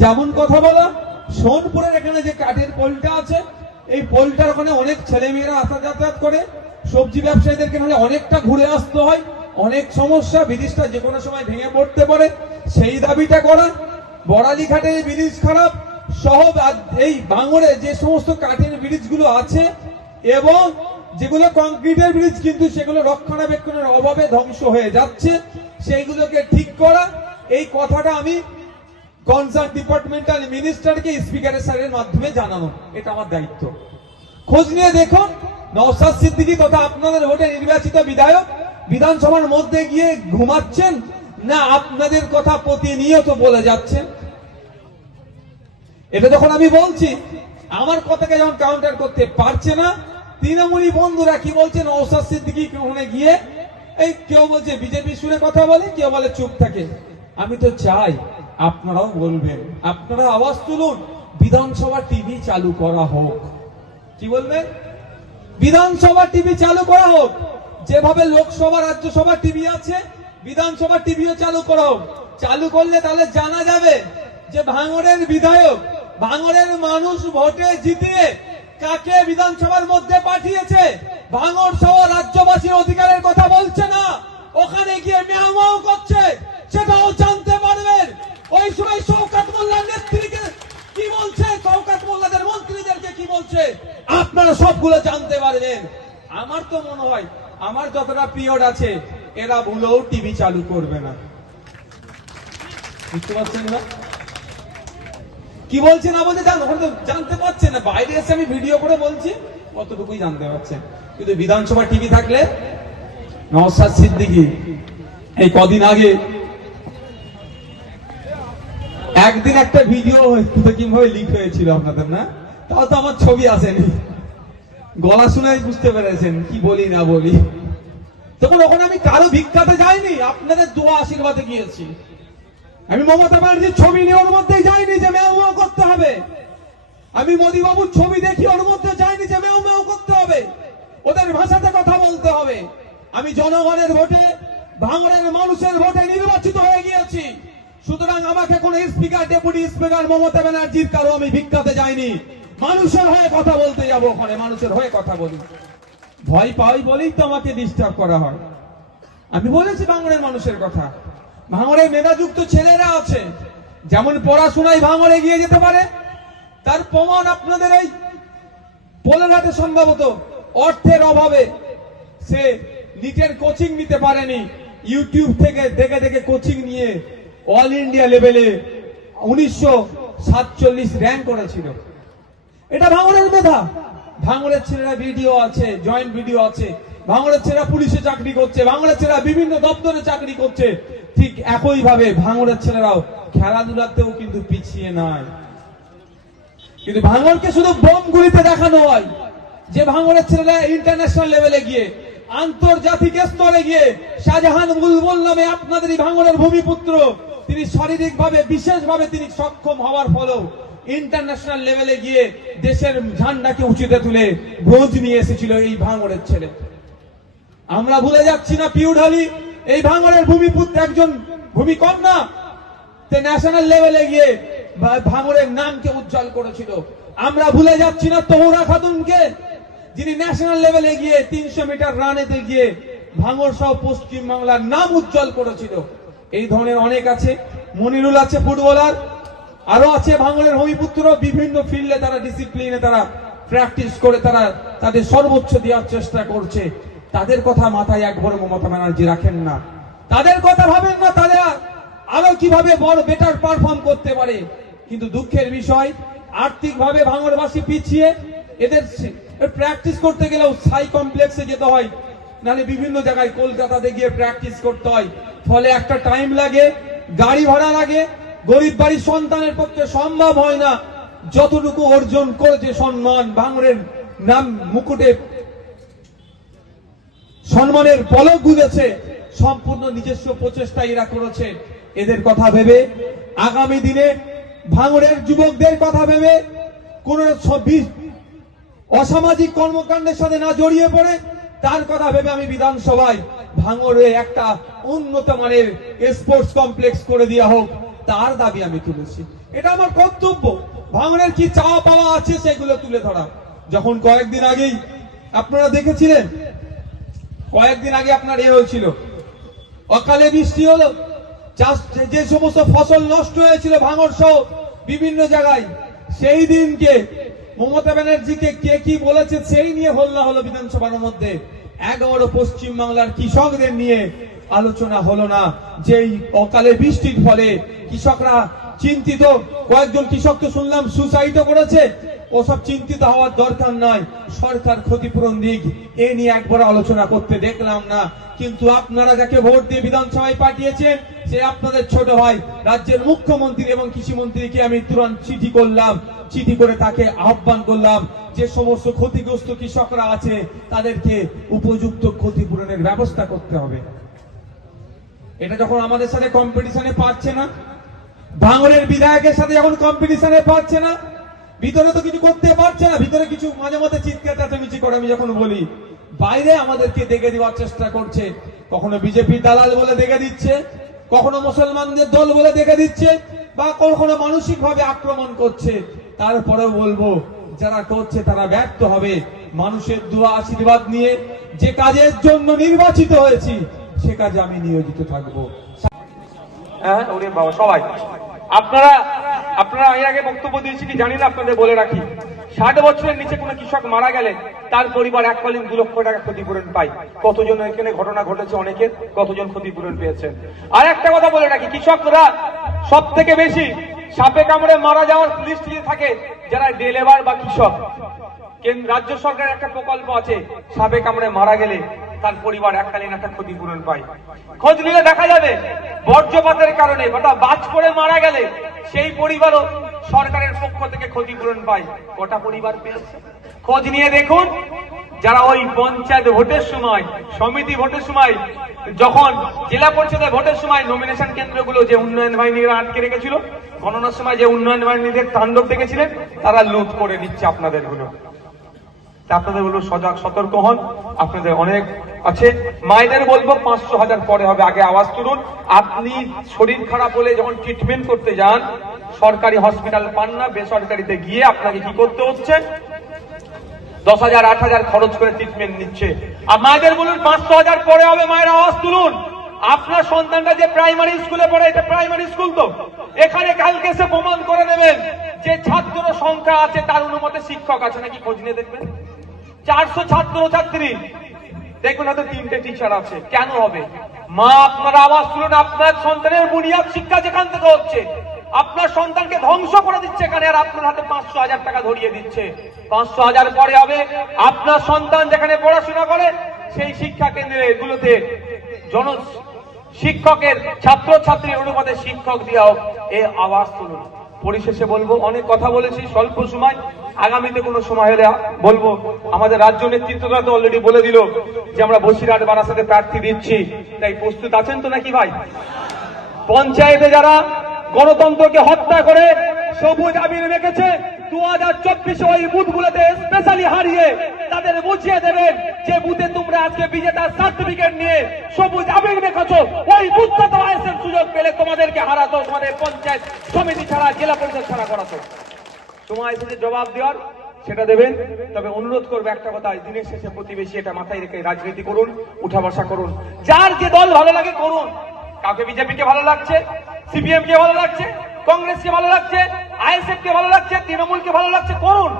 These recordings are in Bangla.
যেমন কথা বলা, সোনপুরের এখানে যে কাঠের পোলটা আছে, এই পোলটার ওখানে অনেক ছেলেমেয়েরা আসা যাতায়াত করে। সবজি ব্যবসায়ীদেরকে নাহলে অনেকটা ঘুরে আসতে হয়, অনেক সমস্যা ব্রিজটা যে কোনো সময় ভেঙে পড়তে পারে, সেই দাবিটা করা। বড়ালি ঘাটের ব্রিজ খারাপ সহ এই ভাঙড়ে যে সমস্ত কাঠের ব্রিজগুলো আছে, এবং যেগুলো কংক্রিটের ব্রিজ, কিন্তু সেগুলো রক্ষণাবেক্ষণের অভাবে ধ্বংস হয়ে যাচ্ছে, সেইগুলোকে ঠিক করা। এই কথাটা আমি কনসার্ন ডিপার্টমেন্টাল মিনিস্টারকে স্পিকারের স্যারের মাধ্যমে জানানো। এটা আমার দায়িত্ব। খোঁজ নিয়ে দেখুন নওসাদ সিদ্দিকী তথা আপনাদের ভোটে নির্বাচিত বিধায়ক বিধানসভার মধ্যে গিয়ে ঘুমাচ্ছেন না আপনাদের কথা প্রতিনিয়ত বলে যাচ্ছেন? এটা যখন আমি বলছি, আমার কথাকে যখন কাউন্টার করতে পারছে না, তৃণমূলী বন্ধুরা কি বলছেন ঔষধ সিদ্দিকি ওখানে গিয়ে এই কেউ বলছে, বিজেপি সুরে কথা বলে, কেউ বলে চুপ থাকে। আমি তো চাই আপনারাও বলবেন। আপনারা আওয়াজ তুলুন। বিধানসভা টিভি চালু করা হোক। কি বলবেন? বিধানসভা টিভি চালু করা হোক। যেভাবে লোকসভা, রাজ্যসভা টিভি আছে, বিধানসভা টিভিও চালু করা। হোক চালু করলে তাহলে জানা যাবে যে ভাঙড়ের বিধায়ক, ভাঙড়ের মানুষ ভোটে জিতিয়ে কাকে বিধানসভার মধ্যে পাঠিয়েছে? ভাঙড় সহ রাজ্যবাসীর অধিকারের কথা বলছে না। ওখানে গিয়ে মেয়াও করছে। সেটাও জানতে পারবেন। ওই সময় শওকাত মোল্লার নেত্রীকে কি বলছে? শওকাত মোল্লাদের মন্ত্রীদেরকে কি বলছে? আপনারা সবগুলো জানতে পারবেন। আমার তো মনে হয়, আমার যতটা পিরিয়ড আছে, এরা ভুলেও টিভি চালু করবে না। বুঝতে পারছেন না? কি বলছে না জান ওখানে তো জানতে পারছে না। বাইরে এসে আমি ভিডিও করে বলছি কতটুকুই জানতে পারছেন। কিন্তু বিধানসভা টিভি থাকলে নওসাদ সিদ্দিকী, এই কদিন আগে একদিন একটা ভিডিও কীভাবে লিক হয়েছিল আপনাদের, না? তাও তো আমার ছবি আসেনি। গলা শুনে বুঝতে পেরেছেন, কি বলি, না বলি। তখন ওখানে আমি কারও ভিক্ষাতে যাইনি, আপনাদের দোয়া আশীর্বাদে গিয়েছি। আমি মমতা ব্যানার্জির ছবি নিয়ে ওর মধ্যে যাইনি যে মেও মেও করতে হবে। আমি মোদী বাবুর ছবি দেখি, ওর মধ্যে যাইনি যে মেও মেও করতে হবে। ওদের ভাষাতে কথা বলতে হবে। আমি জনগণের ভোটে ভাঙড়ের মানুষের ভোটে নির্বাচিত হয়ে গিয়েছি। সুতরাং আমাকে কোন স্পিকার, ডেপুটি স্পিকার মমতা ব্যানার্জির কারও আমি ভিক্ষাতে যাইনি। মানুষের হয়ে কথা বলতে যাব ওখানে, মানুষের হয়ে কথা বলি। ভয় পাই বলেই তো আমাকে ডিস্টার্ব করা হয়। আমি বলেছি ভাঙড়ের মানুষের কথা। ভাঙড়ে মেধাযুক্ত ছেলেরা আছে। যেমন পড়াশোনায় ভাঙড়ে এগিয়ে যেতে পারে, তার প্রমাণ আপনাদের এই পোলেরহাটে সম্ভবত। অর্থের অভাবে সে নিজের কোচিং নিতে পারেনি। ইউটিউব থেকে দেখে দেখে কোচিং নিয়ে অল ইন্ডিয়া লেভেলে উনিশশো সাতচল্লিশ র্যাঙ্ক করেছিল এটা ভাঙড়ের মেধা। ভাঙড়ের ছেলেরা ভিডিও আছে জয়েন্ট ভিডিও আছে। ভাঙড়ের ছেলেরা পুলিশে চাকরি করছে ভাঙড়ের ছেলেরা বিভিন্ন দপ্তরে চাকরি করছে। ঠিক একই ভাবে ভাঙড়ের ছেলেরাও খেলাধুলাতেও কিন্তু পিছিয়ে নাই। কিন্তু ভাঙড়কে শুধু বোম গুলিতে দেখানো হয় যে ভাঙড়ের ছেলেরা ইন্টারন্যাশনাল লেভেলে গিয়ে, আন্তর্জাতিক স্তরে গিয়ে শাহজাহান বুলবুল নামে আপনাদের এই ভাঙড়ের ভূমিপুত্র তিনি শারীরিকভাবে, বিশেষভাবে তিনি সক্ষম হওয়ার ফলেও ইন্টারন্যাশনাল লেভেলে গিয়ে দেশের ঝান্ডাকে উঁচুতে তুলে ব্রোঞ্জ নিয়ে এসেছিল এই ভাঙড়ের ছেলে। আমরা ভুলে যাচ্ছি না পিউঢালি এই ভাঙড়ের ভূমিপুত্র একজন ভূমিকন্যা তে ন্যাশনাল লেভেলে গিয়ে ভাঙড়ের নামকে উজ্জ্বল করেছিল। আমরা ভুলে যাচ্ছি না তহুরা খাতুনকে, যিনি ন্যাশনাল লেভেলে গিয়ে তিনশো মিটার রানেতে গিয়ে ভাঙড় সহ পশ্চিম বাংলার নাম উজ্জ্বল করেছিল। এই ধরনের অনেক আছে। মনিরুল আছে ফুটবলার, আরও আছে ভাঙড়ের ভূমিপুত্র বিভিন্ন ফিল্ডে তারা ডিসিপ্লিনে তারা প্র্যাকটিস করে তারা তাদের সর্বোচ্চ দেওয়ার চেষ্টা করছে। তাদের কথা মাথায় একবার মমতা ব্যানার্জি রাখেন না। তাদের কথা ভাবেন না তারা। আরও কীভাবে বড় বেটার পারফর্ম করতে পারে। কিন্তু দুঃখের বিষয়, আর্থিকভাবে ভাঙড়বাসী পিছিয়ে। এদের প্র্যাকটিস করতে গেলেও সাই কমপ্লেক্সে যেতে হয়। নাহলে বিভিন্ন জায়গায় কলকাতাতে গিয়ে প্র্যাকটিস করতে হয়। ফলে একটা টাইম লাগে, গাড়ি ভাড়া লাগে, গরিব বাড়ির সন্তানের পক্ষে সম্ভব হয় না। যতটুকু অর্জন করেছে সম্মান, ভাঙড়ের নাম মুকুটে সম্মানের পলক গুঁজেছে, সম্পূর্ণ নিজস্ব প্রচেষ্টা এরা করেছে। এদের কথা ভেবে আগামী দিনে ভাঙড়ের যুবকদের কথা ভেবে কোন অসামাজিক কর্মকাণ্ডের সাথে না জড়িয়ে পড়ে, তার কথা ভেবে আমি বিধানসভায় ভাঙড়ে একটা উন্নত মানের স্পোর্টস কমপ্লেক্স করে দেওয়া হোক, তার দাবি আমি তুলেছি। এটা আমার কর্তব্য। ভাঙনের কি চাওয়া পাওয়া আছে সেগুলো তুলে ধরা। যখন কয়েকদিন আগেই, আপনারা দেখেছিলেন? কয়েকদিন আগে আপনার এ হয়েছিল। অকালে বৃষ্টি হলো। চাষ, যে সমস্ত ফসল নষ্ট হয়েছিল ভাঙর সহ বিভিন্ন জায়গায়, সেই দিনকে মমতা ব্যানার্জিকে কে কি বলেছে সেই নিয়ে হল্লা হলো বিধানসভার মধ্যে। এগারো পশ্চিম বাংলার কৃষকদের নিয়ে আলোচনা হলো না। যেই অকালে বৃষ্টির ফলে কৃষকরা চিন্তিত। কয়েকজন কৃষক তো শুনলাম, সুসাইডও করেছে? ওসব চিন্তিত হওয়ার দরকার নয় সরকার ক্ষতিপূরণ দিক। এ নিয়ে একবার আলোচনা করতে দেখলাম না। কিন্তু আপনারা যাকে ভোট দিয়ে বিধানসভায় পাঠিয়েছেন, সে আপনাদের ছোট ভাই। রাজ্যের মুখ্যমন্ত্রী এবং কৃষিমন্ত্রীকে আমি তুরন্ত চিঠি করলাম। চিঠি করে তাকে আহ্বান করলাম যে সমস্ত ক্ষতিগ্রস্ত কৃষকরা আছে, তাদেরকে উপযুক্ত ক্ষতিপূরণের ব্যবস্থা করতে হবে। এটা যখন আমাদের সাথে কম্পিটিশনে পাচ্ছে না, ভাঙরের বিধায়কের সাথে যখন কম্পিটিশনে পাচ্ছে না ভিতরে তো কিছু করতে পারছে না, ভিতরে কিছু মাঝে মাঝে চিৎকার চেঁচামেচি করে, আমি যখন বলি, বাইরে আমাদেরকে দেখে দেওয়ার চেষ্টা করছে, কখনো বিজেপি দালাল বলে দেখে দিচ্ছে, কখনো মুসলমানদের দল বলে দেখে দিচ্ছে, বা কখনো মানসিক ভাবে আক্রমণ করছে, তারপরেও বলব, যারা করছে তারা ব্যর্থ হবে। মানুষের দোয়া আশীর্বাদ নিয়ে যে কাজের জন্য নির্বাচিত হয়েছি, সে কাজে আমি নিয়োজিত থাকব। হ্যাঁ সবাই। আপনারা আপনারা এর আগে বক্তব্য দিয়েছি কি জানি না, আপনাদের বলে রাখি। ষাট বছরের নিচে কোনো কৃষক মারা গেলে তার পরিবার এককালীন দু লক্ষ টাকা ক্ষতিপূরণ পায়। কতজন এখানে ঘটনা ঘটেছে অনেকের, কতজন ক্ষতিপূরণ পেয়েছেন? আর একটা কথা বলে রাখি, কৃষকরা সব থেকে বেশি সাপে কামড়ে মারা যাওয়ার লিস্ট থাকে যারা ডেলেভার বা কৃষক। রাজ্য সরকারের একটা প্রকল্প আছে, সাপে কামড়ে মারা গেলে তার পরিবার এককালীন একটা ক্ষতিপূরণ পায়। খোঁজ নিলে দেখা যাবে, বর্জ্যপাতের কারণে বা বাজ পড়ে মারা গেলে সেই পরিবারও সরকারের পক্ষ থেকে ক্ষতিপূরণ পায়। কটা পরিবার পেয়েছে। খোঁজ নিয়ে দেখুন, যারা ওই পঞ্চায়েত ভোটের সময়, সমিতি ভোটের সময়, যখন জেলা পরিষদের ভোটের সময় নমিনেশন কেন্দ্রগুলো যে উন্নয়ন বাহিনীরা আটকে রেখেছিল, গণনার সময় যে উন্নয়ন বাহিনীদের তাণ্ডব দেখেছিলেন, তারা লুট করে নিচ্ছে আপনাদেরগুলো। আপনাদের বলব সজাগ, সতর্ক হন। আপনাদের অনেক আছে। মায়েদের বলব, পাঁচশো হাজার পরে হবে। আগে আওয়াজ তুলুন। আপনি শরীর খারাপ হলে যখন ট্রিটমেন্ট করতে যান, সরকারি হসপিটাল পান না, বেসরকারিতে গিয়ে আপনাকে কি করতে হচ্ছে? দশ হাজার, আট হাজার খরচ করে ট্রিটমেন্ট নিচ্ছে। আর মায়েদের বলুন, পাঁচশো হাজার পরে হবে, মায়ের আওয়াজ তুলুন। আপনার সন্তানটা যে প্রাইমারি স্কুলে পড়ে, এটা প্রাইমারি স্কুল তো। এখানে কালকে এসে প্রমাণ করে দেবেন যে ছাত্র সংখ্যা আছে, তার অনুমতে শিক্ষক আছে। নাকি খোঁজ নিয়ে দেখবেন? চারশো ছাত্র, ছাত্রী। দেখুন হয়তো তিনটে টিচার আছে। কেন হবে? মা, আপনার আওয়াজ তুলুন আপনার সন্তানের বুনিয়াদ শিক্ষা যেখান থেকে হচ্ছে। আপনার সন্তানকে ধ্বংস করে দিচ্ছে এখানে, আর আপনার হাতে পাঁচশো হাজার টাকা ধরিয়ে দিচ্ছে। পাঁচশো হাজার পরে হবে আপনার সন্তান যেখানে পড়াশোনা করে, সেই শিক্ষা কেন্দ্রে এগুলোতে জন শিক্ষকের ছাত্র ছাত্রীর অনুপাতে শিক্ষক হোক এ আওয়াজ তুলুন। পরিশেষে বলব, অনেক কথা বলেছি, স্বল্প সময়। আগামীতে কোনো সময় হলে বলব, আমাদের রাজ্য নেতৃত্বরা তো অলরেডি বলে দিল যে আমরা বসিরহাট বারাসাতে প্রার্থী দিচ্ছি। তাই প্রস্তুত আছেন তো নাকি ভাই? পঞ্চায়েতে যারা গণতন্ত্রকে হত্যা করে সবুজ আবির রেখেছে দু হাজার চব্বিশে ওই বুথগুলোতে স্পেশালি হারিয়ে তাদের বুঝিয়ে দেবেন যে বুথে তোমরা আজকে বিজেতার সার্টিফিকেট নিয়ে সবুজ আবেগ রেখেছো ওই বুথটা তো আইসের সুযোগ পেলে তোমাদেরকে হারাতো, তোমাদের পঞ্চায়েত সমিতি ছাড়া, জেলা পরিষদ ছাড়া করাতো। সময় এসেছে জবাব দেওয়ার সেটা দেবেন। তবে অনুরোধ করবে একটা কথা দিনের শেষে প্রতিবেশী এটা মাথায় রেখে রাজনীতি করুন, উঠা বসা করুন। যার যে দল ভালো লাগে করুন। কাউকে বিজেপি কে ভালো লাগছে? সিপিএম কে ভালো লাগছে? কংগ্রেস কে ভালো লাগছে? আইএসএফ কে ভালো লাগছে? তৃণমূল কে ভালো লাগছে? করুন।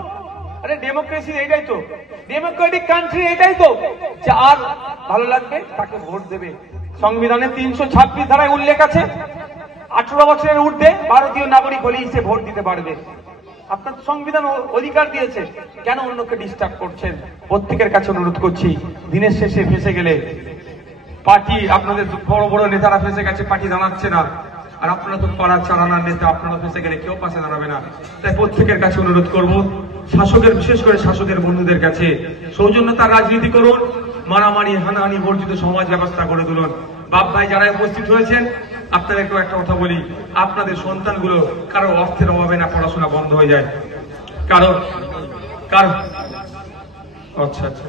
আরে ডেমোক্রেসি এটাই তো। ডেমোক্রেটিক কান্ট্রি এটাই তো যে আর ভালো লাগবে তাকে ভোট দেবে। সংবিধানে তিনশো ছাব্বিশ ধারায় উল্লেখ আছে, আঠারো বছরের ঊর্ধ্বে ভারতীয় নাগরিক হলেই সে ভোট দিতে পারবে। আপনার সংবিধান অধিকার দিয়েছে, কেন অন্যকে ডিস্টার্ব করছেন? প্রত্যেকের কাছে অনুরোধ করছি, দিনের শেষে ফেসে গেলে পার্টি আপনাদের বড় বড় নেতারা ফেসে গেছে, পার্টি দাঁড়াচ্ছে না। আর আপনারা তো পাড়ার চালানার নেতা, আপনারা ফেসে গেলে কেউ পাশে দাঁড়াবে না। তাই প্রত্যেকের কাছে অনুরোধ করব শাসকের, বিশেষ করে শাসকের বন্ধুদের কাছে সৌজন্যতার রাজনীতি করুন, মারামারি, হানাহানি, বর্জিত সমাজ ব্যবস্থা করে তুলুন। বাপ ভাই যারা উপস্থিত হয়েছেন, আপনাদেরকেও একটা কথা বলি, আপনাদের সন্তানগুলো কারও অর্থের অভাবে না পড়াশোনা বন্ধ হয়ে যায়। কারও কারও আচ্ছা আচ্ছা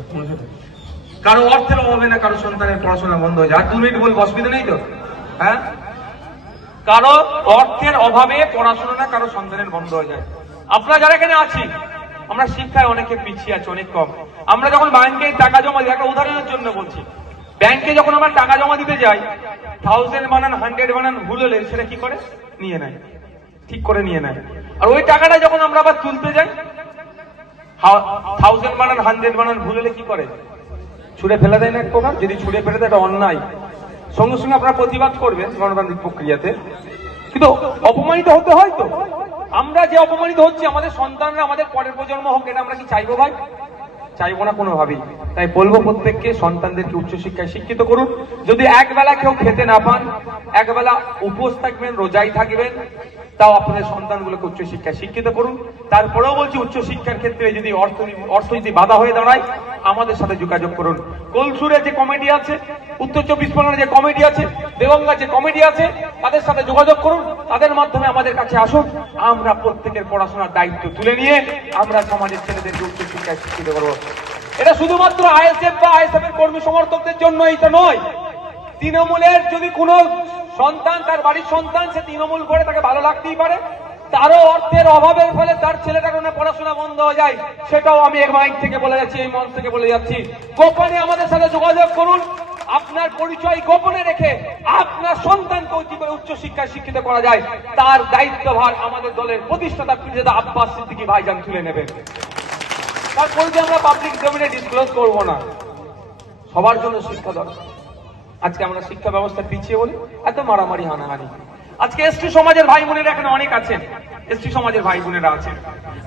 কারও অর্থের অভাবে না কারও সন্তানের পড়াশোনা বন্ধ হয়ে যায়। আর দু মিনিট বলব, অসুবিধা নেই তো? হ্যাঁ? কারও অর্থের অভাবে পড়াশোনা না কারও সন্তানের বন্ধ হয়ে যায়। আপনারা যারা এখানে আছি আমরা শিক্ষায় অনেকে পিছিয়ে আছি, অনেক কম। আমরা যখন ব্যাংকে টাকা জমা দিই, একটা উদাহরণের জন্য বলছি। ব্যাংকে যখন আমরা টাকা জমা দিতে যাই থাউজেন্ড বানান হান্ড্রেড বানান, ভুল হলে সেটা কি করে? নিয়ে নেয়। ঠিক করে নিয়ে নেয়। আর ওই টাকাটা যখন আমরা আবার তুলতে যাই থাউজেন্ড বানান হান্ড্রেড বানান, ভুল হলে কি করে? ছুড়ে ফেলে দেয় না এক প্রকার? যদি ছুড়ে ফেলে দেয়, এটা অন্যায়। সঙ্গে সঙ্গে আপনারা প্রতিবাদ করবেন গণতান্ত্রিক প্রক্রিয়াতে। কিন্তু অপমানিত হতে হয় তো? আমরা যে অপমানিত হচ্ছি, আমাদের সন্তানরা আমাদের পরের প্রজন্ম হোক, এটা আমরা কি চাইব ভাই? চাইব না কোনোভাবেই। তাই বলব প্রত্যেককে, সন্তানদেরকে উচ্চশিক্ষায় শিক্ষিত করুন। যদি একবেলা কেউ খেতে না পান, একবেলা উপোস থাকবেন, রোজাই থাকবেন তাও আপনাদের সন্তানগুলোকে উচ্চশিক্ষায় শিক্ষিত করুন। তারপরেও বলছি উচ্চশিক্ষার ক্ষেত্রে যদি অর্থ যদি বাধা হয়ে দাঁড়ায়, আমাদের সাথে যোগাযোগ করুন। কলসুরে যে কমিটি আছে, উত্তর চব্বিশ পরগনার যে কমিটি আছে দেগঙ্গা যে কমিটি আছে, তাদের সাথে যোগাযোগ করুন। তাদের মাধ্যমে আমাদের কাছে আসুন। আমরা প্রত্যেকের পড়াশোনার দায়িত্ব তুলে নিয়ে আমরা সমাজের ছেলেদেরকে উচ্চশিক্ষায় শিক্ষিত করব। এটা শুধুমাত্র আইএসএফ বা আইএসএফ এর কর্মী সমর্থকদের জন্য এটা নয়। তৃণমূলের যদি কোনো সন্তান, তার বাড়ির সন্তান, সে তৃণমূল করে তাকে ভালো লাগতেই পারে। তারও অর্থের অভাবের ফলে তার ছেলেটার কোনো পড়াশোনা বন্ধ হয়ে যায়। সেটাও আমি এক মাইক থেকে বলে যাচ্ছি, এই মঞ্চ থেকে বলে যাচ্ছি। গোপনে আমাদের সাথে যোগাযোগ করুন। আপনার পরিচয় গোপনে রেখে আপনার সন্তানকে কি করে উচ্চশিক্ষায় শিক্ষিত করা যায়, তার দায়িত্বভার আমাদের দলের প্রতিষ্ঠাতা পিতা আব্বাস সিদ্দিকী ভাইজান তুলে নেবেন। তারপর যে আমরা পাবলিক ডোমেনে ডিসক্লোজ করব না, সবার জন্য শিক্ষা দরকার। আজকে আমরা শিক্ষা ব্যবস্থা পিছিয়ে বলি, এত মারামারি, হানাহানি। আজকে এসটি সমাজের ভাই বোনেরা এখানে অনেক আছেন। এসটি সমাজের ভাই বোনেরা আছেন।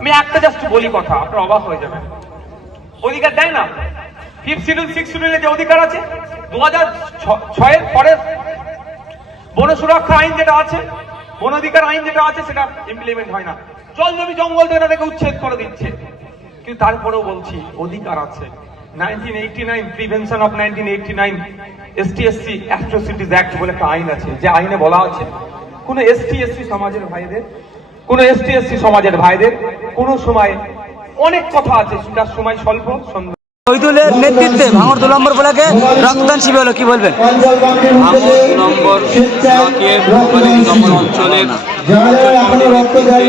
আমি একটা জাস্ট বলি কথা, আপনার অবাক হয়ে যাবেন। অধিকার দেয় না। ফিফথ শিডিউল সিক্স শিডিউলের যে অধিকার আছে দু হাজার ছয়ের পরের বন সুরক্ষা আইন যেটা আছে, বন অধিকার আইন যেটা আছে, সেটা ইমপ্লিমেন্ট হয় না। জল জমি জঙ্গল তাদেরকে উচ্ছেদ করে দিচ্ছে। কিন্তু তারপরেও বলছি, অধিকার আছে। 1989 prevention of 1989 ST SC atrocities act বলে একটা আইন আছে। যে আইনে বলা আছে কোন এসটিএসসি সমাজের ভাইদের কোন এসটিএসসি সমাজের ভাইদের কোন সময় অনেক কথা আছে সেটার সময় স্বল্প শহীদুলের নেতৃত্বে ভাঙর দু নম্বর ব্লকে রক্তদান শিবির হলো কি বলবেন? ভাঙর দু নম্বর অঞ্চলের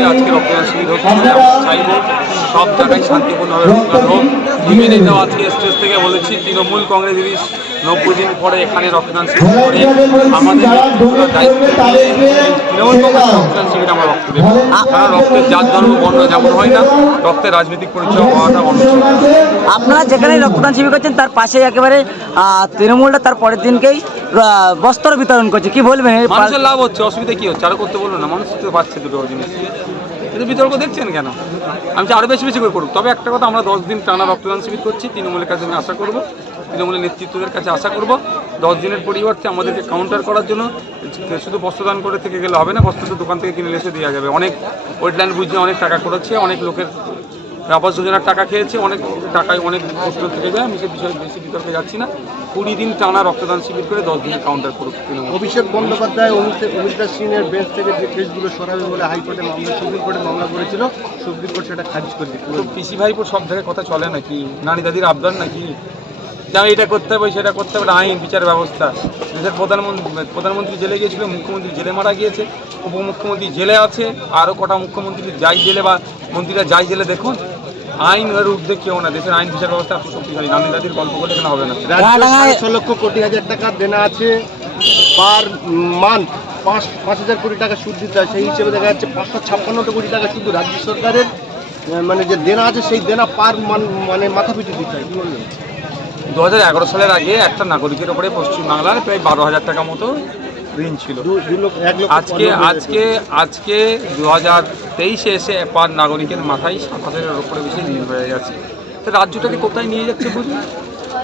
আজকে রক্তদান শিবির চাইব সব জায়গায় শান্তিপূর্ণভাবে রক্তদান হোক। দেওয়া আজকে স্টেজ থেকে বলেছি তৃণমূল কংগ্রেস জিনিস নব্বই দিন পরে এখানে রক্তদান শিবির করে। আমাদের তৃণমূল কংগ্রেস রক্তদান শিবির আমরা রক্ত দেবো কারণ রক্তের জাত ধর্ম বর্ণ যেমন হয় না রক্তের রাজনৈতিক পরিচয় হওয়াটা অনুচিত আপনারা যেখানে রক্তদান শিবির করছেন তার পাশে একেবারে তৃণমূলটা তার পরের দিনকেই বস্ত্র বিতরণ করছে। কি বলবেন? মানুষের লাভ হচ্ছে অসুবিধা কি হচ্ছে? আরও করতে বলল না মানুষ তো পাচ্ছে দুটো জিনিস। কিন্তু বিতর্ক দেখছেন কেন? আমি চাই আরও বেশি বেশি করে করুক। তবে একটা কথা আমরা দশ দিন টানা রক্তদান শিবির করছি। তৃণমূলের কাছে আমি আশা করব, তৃণমূলের নেতৃত্বদের কাছে আশা করব। দশ দিনের পরিবর্তে আমাদেরকে কাউন্টার করার জন্য শুধু বস্ত্রদান করে থেকে গেলে হবে না বস্ত্র তো দোকান থেকে কিনে এসে দেওয়া যাবে। অনেক ওয়েটল্যান্ড বুঝে অনেক টাকা করেছে অনেক লোকের আবাস যোজনার টাকা খেয়েছে, অনেক টাকায় অনেক বস্তু থেকে যায়। আমি সে বিষয়ে বেশি বিতর্কে যাচ্ছি না। কুড়ি দিন টানা রক্তদান শিবির করে দশ দিনের কাউন্টার করুক তৃণমূল। অভিষেক বন্দ্যোপাধ্যায় অমিত- সিংয়ের বেঞ্চ থেকে যে কেসগুলো সরাবে বলে হাইকোর্টে মামলা সুপ্রিম কোর্টে মামলা করেছিল সুপ্রিম কোর্ট সেটা খারিজ করে দিচ্ছে। তো পিসি ভাইপুর সব জায়গায় কথা চলে নাকি? নানি দাদির আবদার নাকি? যে আমি এটা করতে হবে সেটা করতে হবে আইন বিচার ব্যবস্থা। দেশের প্রধানমন্ত্রী প্রধানমন্ত্রী জেলে গিয়েছিল মুখ্যমন্ত্রী জেলে মারা গিয়েছে উপমুখ্যমন্ত্রী জেলে আছে আরও কটা মুখ্যমন্ত্রী যাই জেলে বা মন্ত্রীরা যাই জেলে দেখুন। আইন এর ঊর্ধ্বে কেউ না দেশের আইন বিচার ব্যবস্থা এত শক্তিশালী নানি দাদির গল্প করলে এখানে হবে না। ছ লক্ষ কোটি হাজার টাকা দেনা আছে পার মান্থ পাঁচ পাঁচ হাজার কোটি টাকা সুদ দিতে হয় সেই হিসেবে দেখা যাচ্ছে পাঁচশো ছাপ্পান্নটা কোটি টাকা শুধু রাজ্য সরকারের মানে যে দেনা আছে সেই দেনা পার মান মানে মাথা পিছু দিতে হয় কি বলবেন? দু হাজার এগারো সালের আগে একটা নাগরিকের ওপরে পশ্চিমবাংলার প্রায় বারো হাজার টাকা মতো ঋণ ছিল। আজকে আজকে আজকে দু হাজার তেইশে এসে পার নাগরিকের মাথায় সাত হাজারের ওপরে বেশি ঋণ হয়ে যাচ্ছে তো রাজ্যটাকে কোথায় নিয়ে যাচ্ছে বুঝুন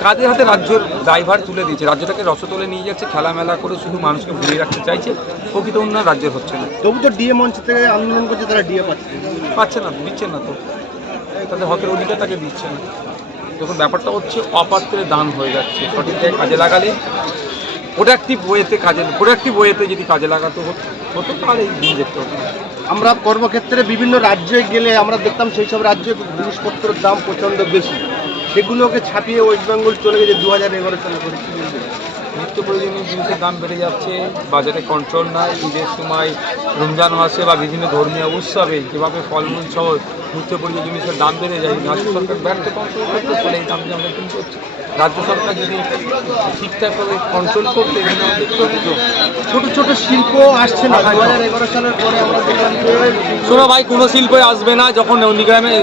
কাদের হাতে রাজ্যের ড্রাইভার তুলে দিয়েছে? রাজ্যটাকে রসতলে নিয়ে যাচ্ছে খেলামেলা করে শুধু মানুষকে ভুলিয়ে রাখতে চাইছে। প্রকৃত উন্নয়ন রাজ্যের হচ্ছে না। তবু তো ডিএ মঞ্চ থেকে আন্দোলন করছে তারা ডিএ পাচ্ছে। পাচ্ছে না দিচ্ছে না তো। তাদের হকের অধিকার তাকে দিচ্ছে না। যখন ব্যাপারটা হচ্ছে অপাত্রে দান হয়ে যাচ্ছে। সঠিক কাজে লাগালে প্রোডাক্টিভ ওয়েতে কাজে প্রোডাক্টিভ ওয়েতে যদি কাজে লাগাতে হতো তাহলে এই দেখতে হতো আমরা কর্মক্ষেত্রে বিভিন্ন রাজ্যে গেলে আমরা দেখতাম সেই সব রাজ্যে জিনিসপত্রের দাম প্রচণ্ড বেশি সেগুলোকে ছাপিয়ে ওয়েস্ট বেঙ্গল চলে গেছে দু হাজার এগারো সালে করে কি বলবেন? নিত্য প্রয়োজনীয় জিনিসের দাম বেড়ে যাচ্ছে বাজারে কন্ট্রোল নাই ঈদের সময় রমজান মাসে বা বিভিন্ন ধর্মীয় উৎসবে যেভাবে ফলমূল সহ নিত্য প্রয়োজনীয় জিনিসের দাম বেড়ে যায় রাজ্য সরকার ব্যর্থ কন্ট্রোল করতে চলে এই দাম যে আমরা কিন্তু রাজ্য সরকার যদি ঠিকঠাকভাবে কন্ট্রোল করতে ছোট ছোট শিল্প আসছে না দু হাজার এগারো সালের পরে আমরা শোনো ভাই কোনো শিল্পই আসবে না যখন নন্দীগ্রামে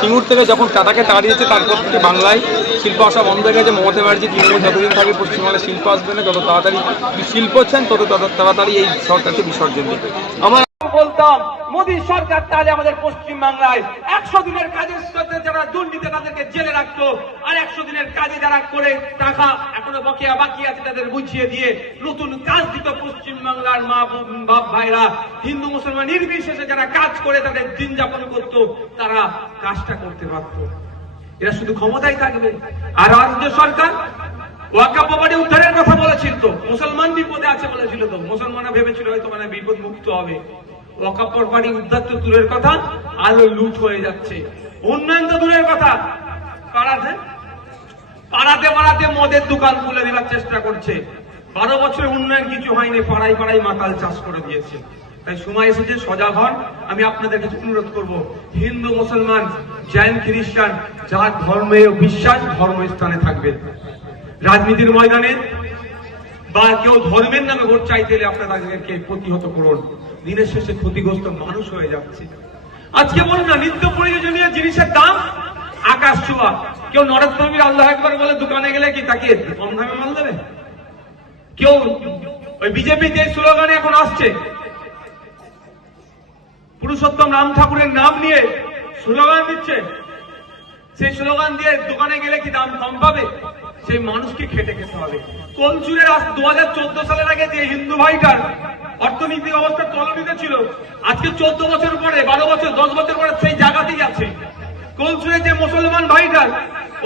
সিঙ্গুর থেকে যখন টাটাকে তাড়িয়েছে তারপর থেকে বাংলায় শিল্প আসা বন্ধ হয়ে গেছে। মমতা ব্যানার্জি তৃণমূল যতদিন থাকবে পশ্চিমবাংলায় শিল্প আসবে না, যত তাড়াতাড়ি শিল্প চান তত তত তাড়াতাড়ি এই সরকারকে বিসর্জন দেবে। আমার বলতাম, মোদী সরকার তাহলে আমাদের পশ্চিম বাংলায় একশো দিনের কাজের সাথে যারা দুর্নীতি তাদেরকে জেলে রাখতো, আর একশো দিনের কাজে যারা করে টাকা এখনও বকেয়া বাকি আছে তাদের বুঝিয়ে দিয়ে নতুন কাজ দিত পশ্চিম বাংলার মা বাপ ভাইরা। হিন্দু, মুসলমান নির্বিশেষে যারা কাজ করে তাদের দিন যাপন করত, তারা কাজটা করতে পারত। এরা শুধু ক্ষমতায় থাকবে। আর রাজ্য সরকার ওয়াকাপ উদ্ধারের কথা বলেছিল তো। মুসলমান বিপদে আছে বলেছিল তো। মুসলমানরা ভেবেছিল হয়তো মানে বিপদ মুক্ত হবে। ওয়াকাপ বাড়ি উদ্ধার তো দূরের কথা আরও লুট হয়ে যাচ্ছে। উন্নয়ন তো দূরের কথা। পাড়াতে পাড়াতে পাড়াতে মদের দোকান খুলে দেওয়ার চেষ্টা করছে। বারো বছরে উন্নয়ন কিছু হয়নি, পাড়ায় পাড়ায় মাতাল চাষ করে দিয়েছে। তাই সময় এসেছে, সজাগ হন। আমি আপনাদের কাছে অনুরোধ করব, হিন্দু, মুসলমান, জৈন, খ্রিস্টান, যার ধর্মে বিশ্বাস, ধর্মস্থানে থাকবে রাজনীতির ময়দানে বা কেউ ধর্মের নামে ভোট চাইতে এলে আপনারা তাদেরকে প্রতিহত করুন। দিনের শেষে ক্ষতিগ্রস্ত মানুষ হয়ে যাচ্ছে। আজকে বলুন না, নিত্য প্রয়োজনীয় জিনিসের দাম আকাশ ছোঁয়া। কেউ নরেশ আল্লাহ একবার বলে, দোকানে গেলে কি তাকে কম দামে মাল দেবে? কেউ ওই বিজেপি যে স্লোগানে এখন আসছে। পুরুষোত্তম রাম ঠাকুরের নাম নিয়ে স্লোগান দিচ্ছে। সেই স্লোগান দিয়ে দোকানে গেলে কি দাম কম পাবে? সেই মানুষকে খেটে খেতে হবে। কলচুরের দু হাজার চোদ্দ সালের আগে যে হিন্দু ভাইটার অর্থনৈতিক অবস্থা তলনিতে ছিল, আজকে চোদ্দ বছর পরে, বারো বছর, দশ বছর পরে সেই জায়গাতেই আছে কলচুরের যে মুসলমান ভাইটার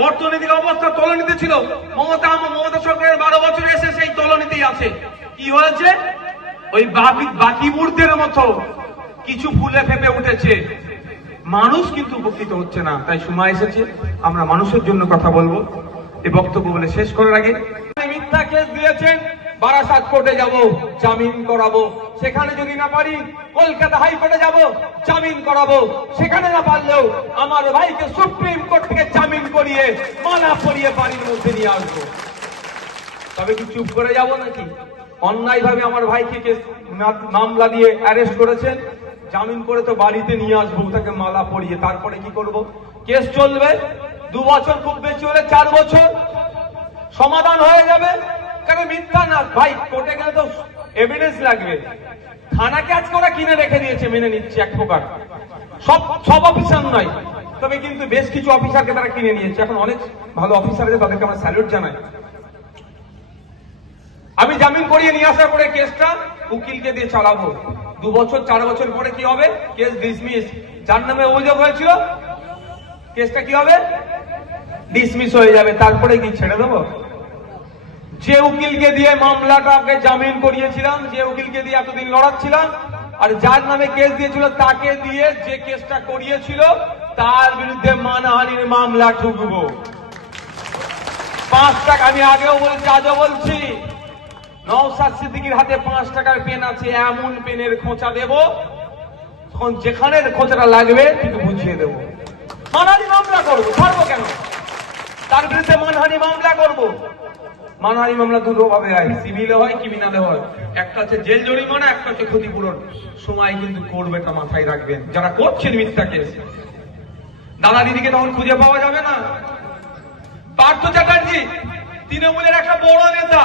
অর্থনৈতিক অবস্থা তলনিতে ছিল, মমতা মমতা সরকারের বারো বছর এসে সেই তলনিতেই আছে। কি হয়েছে? ওই বাকি বাকি মুহূর্তের মতো কিছু ফুলে ফেপে উঠেছে। মানুষ কিন্তু উপকৃত হচ্ছে না, তাই সময় এসেছে, আমরা মানুষের জন্য কথা বলব। এই বক্তব্য বলে শেষ করার আগে মিথ্যা কেস দিয়েছেন, বারাসাত কোর্টে যাব, জামিন করাবো। সেখানে যদি না পারি, কলকাতা হাইকোর্টে যাব, জামিন করাবো। সেখানে না পারলেও আমার ভাইকে সুপ্রিম কোর্ট থেকে জামিন করিয়ে, মালা পরিয়ে বাড়ির মধ্যে নিয়ে আসব। তবে কি চুপ করে যাব নাকি? অন্যায় ভাবে আমার ভাইকে কেস- মামলা দিয়ে অ্যারেস্ট করেছেন। জামিন করে তো বাড়িতে নিয়ে আসব, তাকে মালা পরিয়ে। তারপরে কি করব? কেস চলবে। দু বছর খুব বেশি হলে চার বছর সমাধান হয়ে যাবে। কারণ মিথ্যা না? ভাই, কোর্টে গেলে তো এভিডেন্স লাগবে। থানাকে আজকে ওরা কিনে রেখে দিয়েছে, মেনে নিচ্ছে এক প্রকার। সব সব অফিসার নয়। তবে কিন্তু বেশ কিছু অফিসারকে তারা কিনে নিয়েছে। এখন অনেক ভালো অফিসার আছে, তাদেরকে আমরা স্যালুট জানাই। আমি জামিন করিয়ে নিয়ে আসার পরে কেসটা উকিলকে দিয়ে চালাবো। দু বছর, চার বছর পরে কি হবে? কেস ডিসমিস যার নামে অভিযোগ হয়েছিল, কেসটা কি হবে? ডিসমিস হয়ে যাবে, তারপরে কি ছেড়ে দেবো? যে উকিলকে দিয়ে মামলাটাকে জামিন করিয়েছিলাম, যে উকিলকে দিয়ে এতদিন লড়াচ্ছিলাম, আর যার নামে কেস দিয়েছিল, তাকে দিয়ে যে কেসটা করিয়েছিল, তার বিরুদ্ধে মানহানির মামলা ঠুকবো। পাঁচ টাকা, আমি আগেও বলছি, আজও বলছি নওসাদ সিদ্দিকির হাতে পাঁচ টাকার পেন আছে, এমন পেনের খোঁচা দেব, তখন যেখানে খোঁচাটা লাগবে, কিন্তু বুঝিয়ে দেবো। মানহানি মামলা করব, ছাড়বো কেন? তার বিরুদ্ধে মানহানি মামলা করব। মানহানি মামলা দুটো ভাবে হয়, সিভিলে হয় ক্রিমিনালে হয়। একটা হচ্ছে জেল জরিমানা, একটা হচ্ছে ক্ষতিপূরণ। সময় কিন্তু করবে তা মাথায় রাখবেন। যারা করছেন মিথ্যা কেস, দাদা দিদিকে তখন খুঁজে পাওয়া যাবে না। পার্থ চ্যাটার্জি, তৃণমূলের একটা বড় নেতা